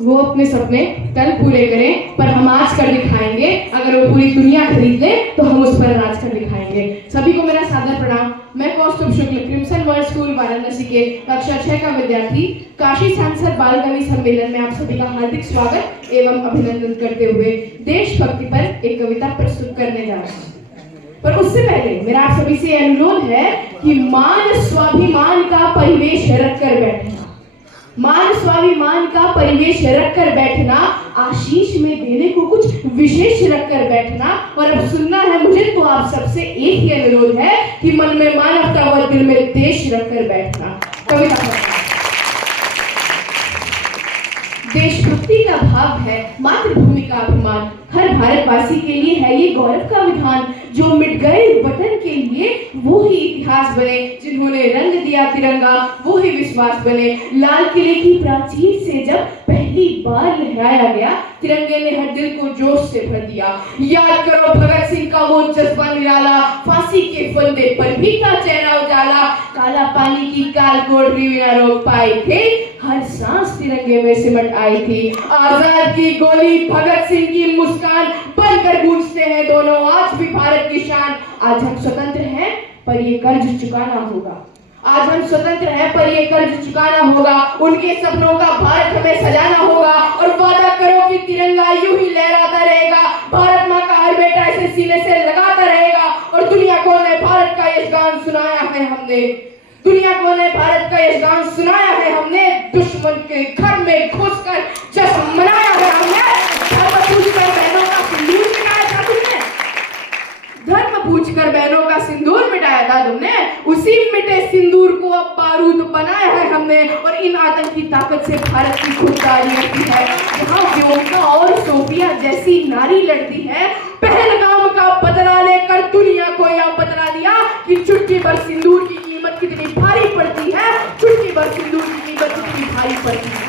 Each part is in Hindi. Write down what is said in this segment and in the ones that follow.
वो अपने सपने कल पूरे करें, पर हम आज कर दिखाएंगे। अगर वो पूरी दुनिया खरीद ले तो हम उस पर राज कर दिखाएंगे। सभी को मेरा सादर प्रणाम। मैं कौस्तुभ शुक्ल क्रिम्सन वर्ल्ड स्कूल वाराणसी के कक्षा 6 का विद्यार्थी काशी सांसद बाल कवि सम्मेलन में आप सभी का हार्दिक स्वागत एवं अभिनंदन करते हुए देशभक्ति पर एक कविता प्रस्तुत करने जा रहा हूँ। पर उससे पहले मेरा आप सभी से अनुरोध है कि मान स्वाभिमान का परिवेश रखकर बैठना, मान स्वाभिमान का परिवेश रखकर बैठना, आशीष में देने को कुछ विशेष रखकर बैठना। और अब सुनना है मुझे तो आप सबसे एक ही अनुरोध है कि मन में मानवता और दिल में देश रखकर बैठना। कविता देशभक्ति का भाव है मातृभूमि का अभिमान, हर भारतवासी के लिए है ये गौरव का विधान। जो मिट गए वतन के लिए वो ही इतिहास बने, जिन्होंने रंग दिया तिरंगा वो ही विश्वास बने। लाल किले की प्राचीर से जब पहली बार लहराया गया, तिरंगे ने हर दिल को जोश से भर दिया। याद करो भगत सिंह का वो जज्बा निराला, फांसी के फंदे पर भी था चेहरा उजाला। काला पानी की काल कोठरी में न रोक पाए थे, हर सांस तिरंगे में सिमट आई थी। आजाद की गोली भगत सिंह की मुस्कान बनकर गूंजते हैं दोनों आज भी भारत की शान। आज हम स्वतंत्र हैं पर ये कर्ज चुकाना होगा, आज हम स्वतंत्र हैं पर ये कर्ज चुकाना होगा। उनके सपनों का भारत हमें सजाना होगा और वादा करो कि तिरंगा यूं ही लहराता रहेगा। भारत माँ का हर बेटा इसे सीने से लगाता रहेगा। और दुनिया को ने भारत का ये गान सुनाया है हमने, दुनिया को ने भारत का ये गान सुनाया है हमने। दुश्मन के घर में घुसकर जश्न मनाया है हमने। धर्म पूछकर बहनों का सिंदूर मिटाया था तुमने, धर्म पूछकर बहनों का सिंदूर मिटाया था तुमने। उसी मिटे सिंदूर को अब बारूद बनाया है हमने। और इन आतंकी ताकत से भारत की खुददारी होती है। जहाँ व्योमिका और सोफिया जैसी नारी लड़ती है, पहलगाम का बदला लेकर दुनिया को यह बदला दिया कि चुटकी भर सिंदूर की कीमत कितनी भारी पड़ती है, चुटकी भर सिंदूर की कीमत कितनी भारी पड़ती है।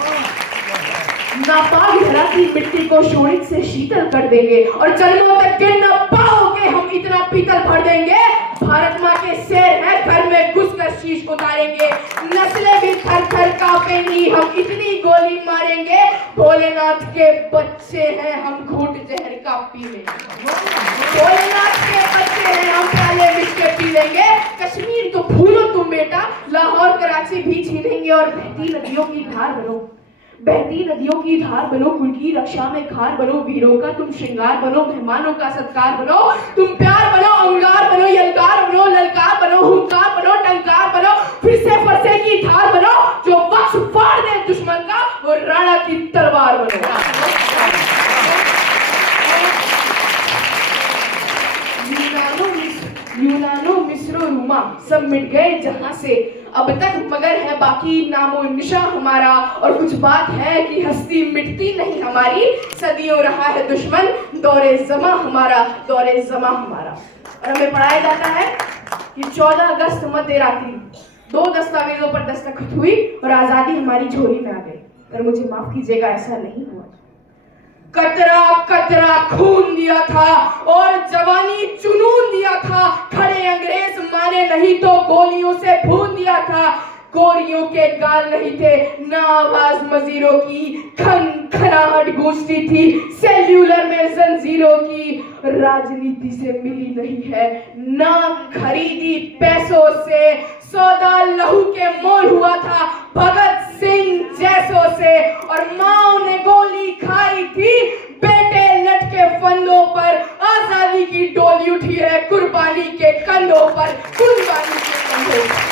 नापाक धरा की मिट्टी को शोणित से शीतल कर देंगे और जन्मों तक गिन न पाओगे हम इतना पीतल भर देंगे। भारत माँ के शेर है घर में घुसकर शीश उतारेंगे। नस्लें भी थर थर कांपेंगी हम इतनी गोली मारेंगे। भोलेनाथ के बच्चे हैं हम घूंट जहर का पी लेंगे, भोलेनाथ के बच्चे हैं हम प्याले विष के पी लेंगे। कश्मीर तो भूलो तुम बेटा, लाहौर कराची भी छीनेंगे। और बहती नदियों की धार बनो, बहती नदियों की धार बनो, कुल की रक्षा में खार बनो। वीरों का तुम श्रृंगार बनो, मेहमानों का सत्कार बनो। तुम प्यार बनो, अंगार बनो, यलकार बनो, ललकार बनो, हुंकार बनो, टंकार बनो। फिर से फरसे की धार बनो, जो वक्ष फाड़ दे दुश्मन का, वो राणा की तलवार बनो। यूनानो मिस्रो रूमा सब मिट गए जहां से, अब तक मगर है बाकी नामो निशा हमारा। और कुछ बात है कि हस्ती मिटती नहीं हमारी, सदियों रहा है दुश्मन दौरे जमा हमारा, दौरे जमा हमारा। और हमें पढ़ाया जाता है कि 14 अगस्त मध्य रात्रि 2 दस्तावेजों पर दस्तखत हुई और आजादी हमारी झोली में आ गई। पर मुझे माफ कीजिएगा, ऐसा नहीं हुआ। कतरा कतरा खून दिया था और जवानी जुनून दिया था। खड़े अंग्रेज मारे नहीं तो गोलियों से भून दिया था। गोरियों के गाल नहीं थे ना आवाज मजीरों की, खन खनाहट गूंजती थी सेल्यूलर में जंजीरों की। राजनीति से मिली नहीं है ना खरीदी पैसों से, सौदा लहू के मोल हुआ था भगत सिंह जैसों से। और माओ ने गोली खाई थी बेटे लटके फंदों पर, आजादी की डोली उठी है कुर्बानी के कंधों पर, कुर्बानी के कंधों पर।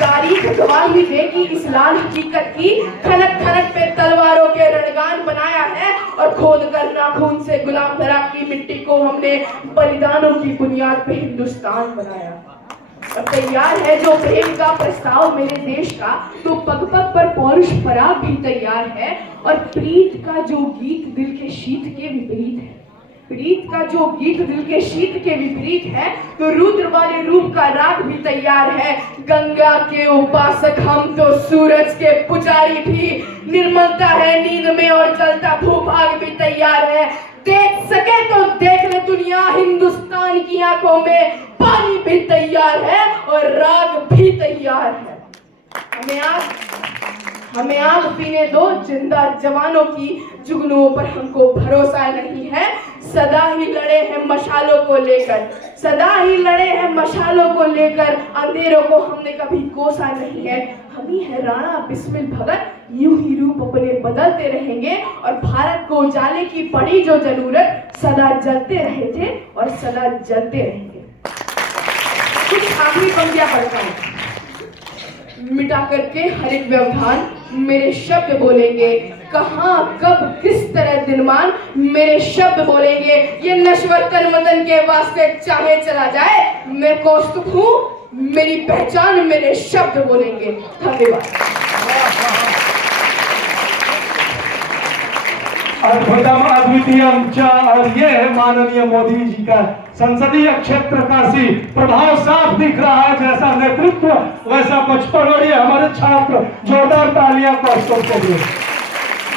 तारीख गवाही देगी इस लाल हकीकत की, खनक खनक पे तलवारों के रणगान बनाया है। और खोद कर नाखून से गुलाम धरा की मिट्टी को हमने बलिदानों की बुनियाद पे हिंदुस्तान बनाया। अब तैयार है जो प्रेम का प्रस्ताव मेरे देश का, तो पग पग पर पौरुष पराग भी तैयार है। और प्रीत का जो गीत दिल के शीत के विपरीत है, प्रीत का जो गीत दिल के शीत के विपरीत है, तो रुद्र वाले रूप का राग भी तैयार है। गंगा के उपासक हम तो सूरज के पुजारी भी, निर्मलता है नींद में और जलता भूभाग भी तैयार है। देख सके तो देख ले दुनिया, हिंदुस्तान की आंखों में पानी भी तैयार है और राग भी तैयार है। हमें आग पीने दो जिंदा जवानों की, जुगनुओं पर हमको भरोसा नहीं है। सदा ही लड़े हैं मशालों को लेकर, सदा ही लड़े हैं मशालों को लेकर, अंधेरों को हमने कभी कोसा नहीं है। हम ही है राणा बिस्मिल भगत, यूं ही रूप अपने बदलते रहेंगे, और भारत को उजाले की पड़ी जो जरूरत, सदा जलते रहे थे और सदा जलते रहेंगे। कुछ आखिरी पंक्तियां पढ़ता हूं। मिटा करके हर एक व्यवधान मेरे शब्द बोलेंगे, कहां कब किस तरह दिनमान मेरे शब्द बोलेंगे। ये नश्वर तन वतन के वास्ते चाहे चला जाए, मैं कौस्तुभ हूं, मेरी पहचान मेरे शब्द बोलेंगे। धन्यवाद। अद्भुतम अद्वितीयम च। और ये है माननीय मोदी जी का संसदीय क्षेत्र का प्रभाव साफ दिख रहा है। जैसा नेतृत्व वैसा बचपन, और ये हमारे छात्र, जोरदार तालियां कौस्तुभ के लिए।